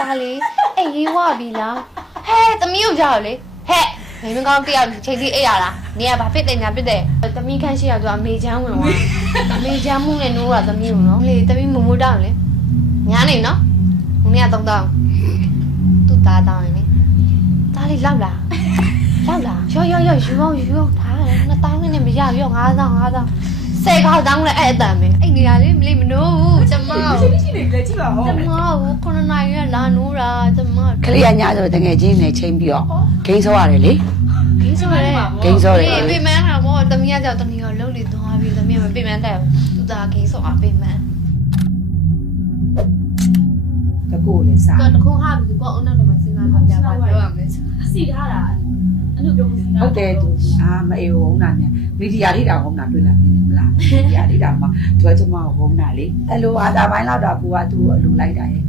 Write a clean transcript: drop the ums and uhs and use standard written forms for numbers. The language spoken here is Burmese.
တာလေအေးရေးဝပြီလားဟဲ့သမီးကိုကြောက်လေဟဲ့မင်းကောင်းတရားချိန်စီအေးရလားနေရဘာဖြစ်တယ်ညာဖြစ်တယ်သမီးခန့်ရှိရသူအမေချမ်းဝင်သွားအမေချမ်းမှုနဲ့နိုးတာသမီးကိုနော်လေသမီးမမိုးတောင်းလေညာနေနော်ဦးနေရ3000သူ့သားတောင်းရင်လေသားလေးလောက်လားရောယူအောင်ထားတယ်2000နဲ့မရရော5000 10ခေါက်တောင်းလဲအဲ့အတန်ပဲအဲ့နေရာလေးမလေးမနိုးဘူးကျမရှိနေလေကြည့်ပါဦးကျမကို9နိုင်ရလာနိုးတာကျမ ခလေးရညာဆိုတကယ်ချင်းနဲ့ချိန်ပြီးတော့ဂိမ်းစောရတယ်လေ ဂိမ်းဆိုရဲ ဂိမ်းစောတယ် ပြင်မန်းတာပေါ့တမီးကကြောက်တမီးကိုလှုပ်လေသွားပြီးတမီးကမပြင်မန်းတဲ့သူသားဂိမ်းဆိုအပြင်မန်း တကူလည်းစား တော့တခုဟာပြီးပေါ့အုံနောက်တော့မစဉ်းစားပါပြပါပြောရမယ် စီထားတာအဲ့လိုပြောမစီထား ဟုတ်တယ်သူမအေးဟုတ်နာမြန်မီဒီယာလေးတောင်ဟုတ်နာတွေ့လာပြီမလားမီဒီယာလေးတောင်မှသူကကျမဟုတ်နာလေအဲ့လိုအာသာပိုင်းလောက်တော့ကိုကသူ့ကိုအလိုလိုက်တာရဲ့